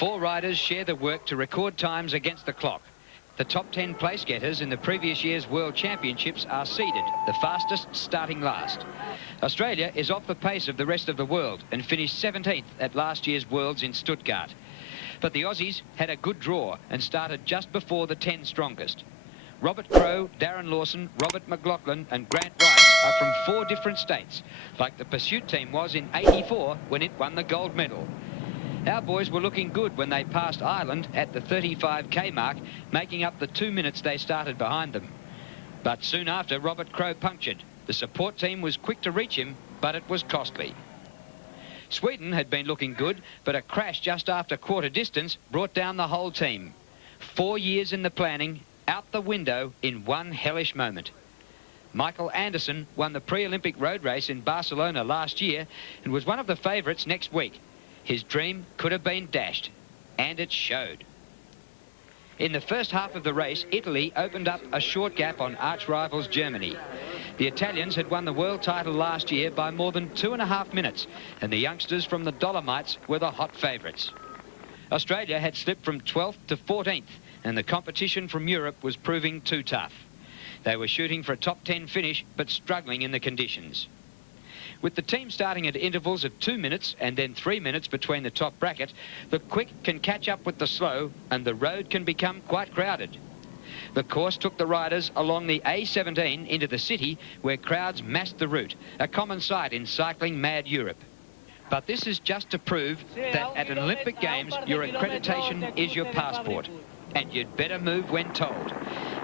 4 riders share the work to record times against the clock. The top 10 place getters in the previous year's World Championships are seeded, the fastest starting last. Australia is off the pace of the rest of the world and finished 17th at last year's Worlds in Stuttgart. But the Aussies had a good draw and started just before the 10 strongest. Robert Crowe, Darren Lawson, Robert McLaughlin and Grant Rice are from 4 different states, like the pursuit team was in '84 when it won the gold medal. Our boys were looking good when they passed Ireland at the 35k mark, making up the 2 minutes they started behind them. But soon after, Robert Crowe punctured. The support team was quick to reach him, but it was costly. Sweden had been looking good, but a crash just after quarter distance brought down the whole team. 4 years in the planning, out the window in one hellish moment. Michael Anderson won the pre-Olympic road race in Barcelona last year and was one of the favourites next week. His dream could have been dashed, and it showed. In the first half of the race, Italy opened up a short gap on arch-rivals Germany. The Italians had won the world title last year by more than 2.5 minutes, and the youngsters from the Dolomites were the hot favourites. Australia had slipped from 12th to 14th, and the competition from Europe was proving too tough. They were shooting for a top 10 finish, but struggling in the conditions. With the team starting at intervals of 2 minutes and then 3 minutes between the top bracket, the quick can catch up with the slow and the road can become quite crowded. The course took the riders along the A17 into the city where crowds massed the route, a common sight in cycling mad Europe. But this is just to prove that at an Olympic Games, your accreditation is your passport. And you'd better move when told.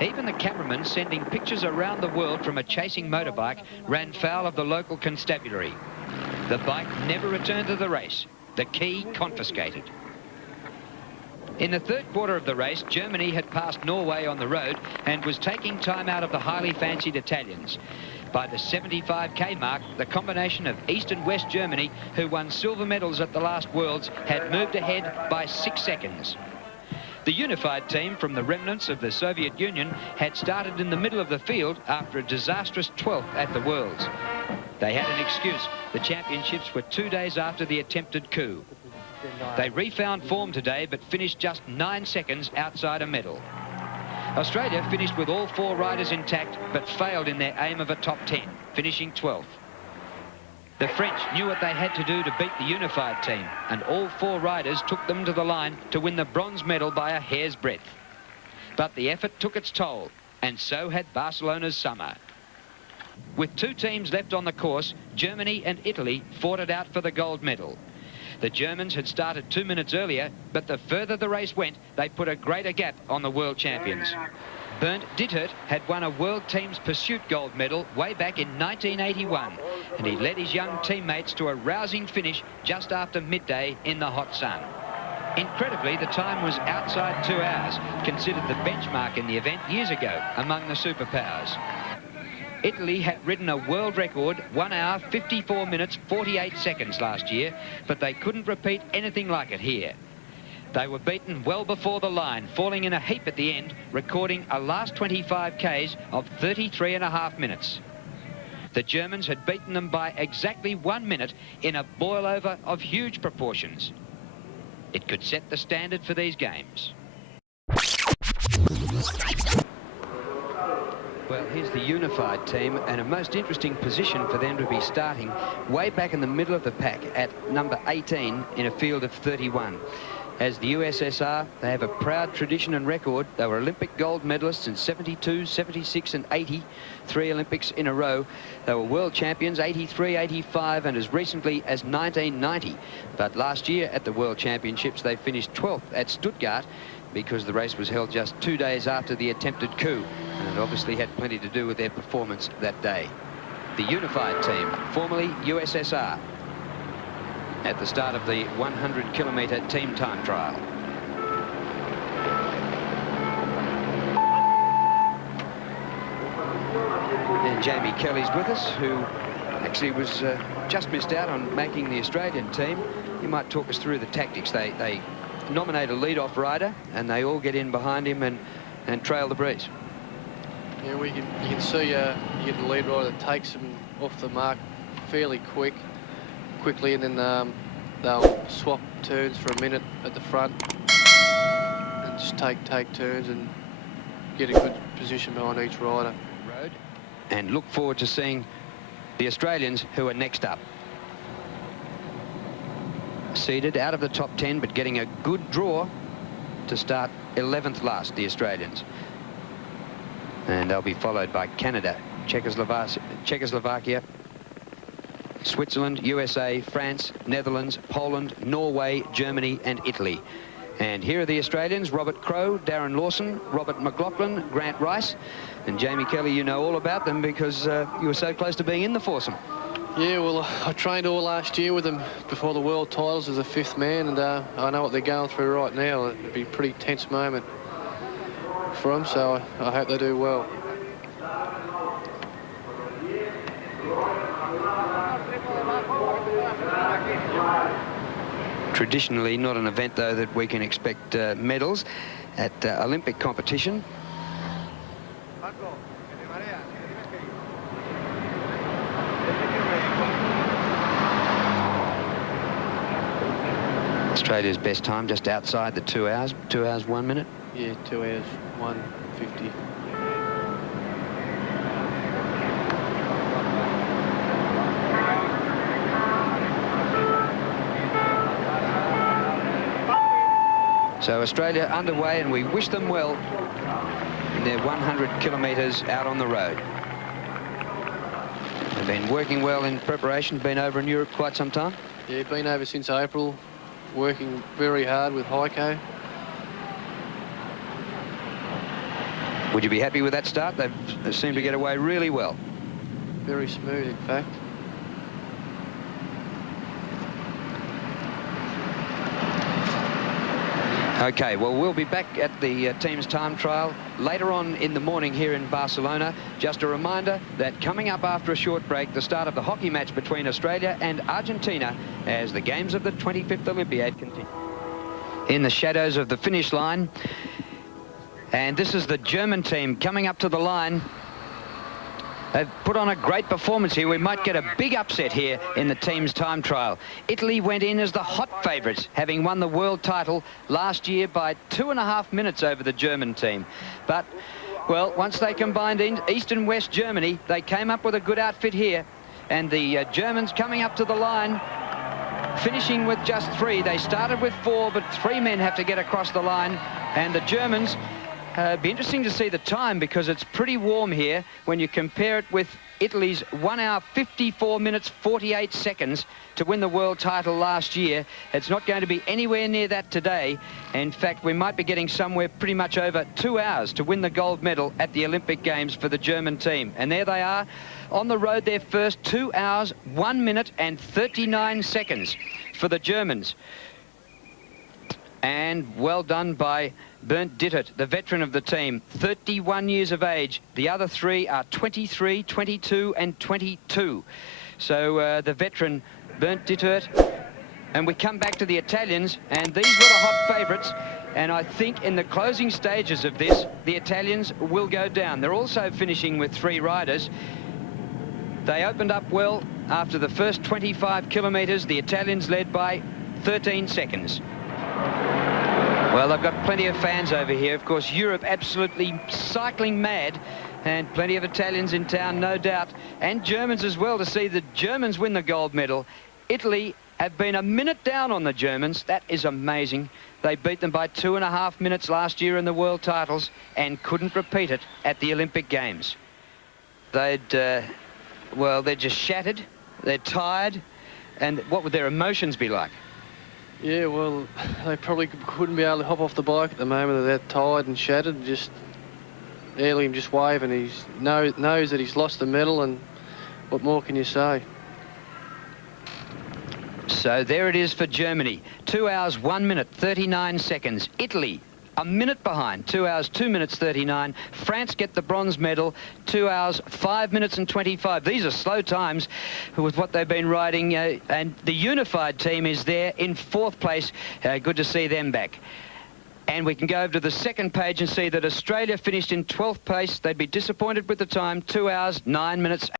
Even the cameraman sending pictures around the world from a chasing motorbike ran foul of the local constabulary. The bike never returned to the race, the key confiscated. In the third quarter of the race, Germany had passed Norway on the road and was taking time out of the highly fancied Italians. By the 75k mark, the combination of East and West Germany, who won silver medals at the last Worlds, had moved ahead by 6 seconds. The unified team from the remnants of the Soviet Union had started in the middle of the field after a disastrous 12th at the Worlds. They had an excuse. The championships were 2 days after the attempted coup. They refound form today, but finished just 9 seconds outside a medal. Australia finished with all 4 riders intact, but failed in their aim of a top 10, finishing 12th. The French knew what they had to do to beat the unified team, and all 4 riders took them to the line to win the bronze medal by a hair's breadth. But the effort took its toll, and so had Barcelona's summer. With 2 teams left on the course, Germany and Italy fought it out for the gold medal. The Germans had started 2 minutes earlier, but the further the race went, they put a greater gap on the world champions. Bernd Dittert had won a World Teams Pursuit gold medal way back in 1981, and he led his young teammates to a rousing finish just after midday in the hot sun. Incredibly, the time was outside 2 hours, considered the benchmark in the event years ago among the superpowers. Italy had ridden a world record 1 hour, 54 minutes, 48 seconds last year, but they couldn't repeat anything like it here. They were beaten well before the line, falling in a heap at the end, recording a last 25 Ks of 33.5 minutes. The Germans had beaten them by exactly 1 minute in a boil-over of huge proportions. It could set the standard for these games. Well, here's the unified team, and a most interesting position for them to be starting way back in the middle of the pack at number 18 in a field of 31. As the USSR, they have a proud tradition and record. They were Olympic gold medalists in 72, 76 and 80, 3 Olympics in a row. They were world champions 83, 85 and as recently as 1990. But last year at the World Championships, they finished 12th at Stuttgart because the race was held just 2 days after the attempted coup, and it obviously had plenty to do with their performance that day. The unified team, formerly USSR, at the start of the 100-kilometre team time trial. And Jamie Kelly's with us, who actually was just missed out on making the Australian team. You might talk us through the tactics. They nominate a lead-off rider, and they all get in behind him and trail the breeze. Yeah, you can see you get the lead rider that takes him off the mark fairly quickly, and then they'll swap turns for a minute at the front and just take turns and get a good position behind each rider. Road, and look forward to seeing the Australians who are next up. Seeded out of the top 10, but getting a good draw to start 11th last, the Australians. And they'll be followed by Canada, Czechoslovakia, Switzerland, USA, France, Netherlands, Poland, Norway, Germany and Italy. And here are the Australians: Robert Crowe, Darren Lawson, Robert McLaughlin, Grant Rice. And Jamie Kelly, you know all about them because you were so close to being in the foursome. Yeah, well, I trained all last year with them before the world titles as a fifth man, and I know what they're going through right now. It'd be a pretty tense moment for them, so I hope they do well. Traditionally not an event, though, that we can expect medals at Olympic competition. Australia's best time just outside the 2 hours, 2 hours 1 minute. Yeah, 2 hours 1:50. So Australia underway, and we wish them well in their 100 kilometres out on the road. They've been working well in preparation, been over in Europe quite some time. Yeah, been over since April, working very hard with Heiko. Would you be happy with that start? They seem to get away really well. Very smooth, in fact. Okay, well, we'll be back at the team's time trial later on in the morning here in Barcelona. Just a reminder that coming up after a short break, the start of the hockey match between Australia and Argentina as the games of the 25th Olympiad continue. In the shadows of the finish line, and this is the German team coming up to the line. They've put on a great performance here. We might get a big upset here in the team's time trial. Italy went in as the hot favourites, having won the world title last year by 2.5 minutes over the German team. But, well, once they combined in East and West Germany, they came up with a good outfit here. And the Germans coming up to the line, finishing with just 3. They started with 4, but 3 men have to get across the line. And the Germans... it'd be interesting to see the time because it's pretty warm here when you compare it with Italy's 1 hour 54 minutes 48 seconds to win the world title last year. It's not going to be anywhere near that today. In fact, we might be getting somewhere pretty much over 2 hours to win the gold medal at the Olympic Games for the German team. And there they are on the road, their first 2 hours 1 minute and 39 seconds for the Germans. And well done by Bernd Dittert, the veteran of the team, 31 years of age. The other 3 are 23, 22 and 22. So the veteran Bernd Dittert. And we come back to the Italians, and these were the hot favourites. And I think in the closing stages of this, the Italians will go down. They're also finishing with 3 riders. They opened up well after the first 25 kilometres. The Italians led by 13 seconds. Well, they've got plenty of fans over here. Of course, Europe absolutely cycling mad, and plenty of Italians in town, no doubt, and Germans as well, to see the Germans win the gold medal. Italy have been a minute down on the Germans. That is amazing. They beat them by 2.5 minutes last year in the world titles and couldn't repeat it at the Olympic Games. Well, they're just shattered. They're tired. And what would their emotions be like? Yeah, well, they probably couldn't be able to hop off the bike at the moment. They're that tired and shattered. Just Early him just waving. He knows that he's lost the medal, and what more can you say? So there it is for Germany. 2 hours 1 minute 39 seconds. Italy a minute behind, 2 hours 2 minutes 39. France get the bronze medal, 2 hours 5 minutes and 25. These are slow times with what they've been riding, and the unified team is there in 4th place. Good to see them back. And we can go over to the second page and see that Australia finished in 12th place. They'd be disappointed with the time, 2 hours 9 minutes